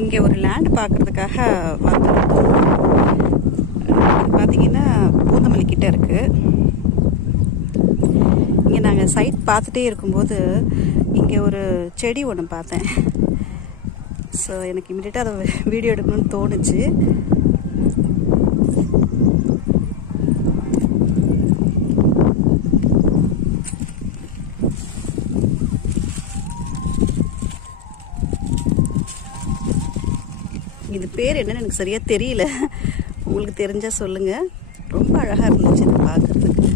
இங்கே ஒரு லேண்ட் பார்க்குறதுக்காக வந்திருந்தோம். பார்த்தீங்கன்னா பூந்தமல்லி கிட்ட இருக்குது. இங்கே நாங்கள் சைட் பார்த்துட்டே இருக்கும்போது இங்கே ஒரு செடி ஒன்று பார்த்தேன். ஸோ எனக்கு இமிடியேட்டாக அதை வீடியோ எடுக்கணும்னு தோணுச்சு. இது பேர் என்னன்னு எனக்கு சரியாக தெரியல. உங்களுக்கு தெரிஞ்சால் சொல்லுங்கள். ரொம்ப அழகாக இருந்துச்சு இது பார்க்குறதுக்கு.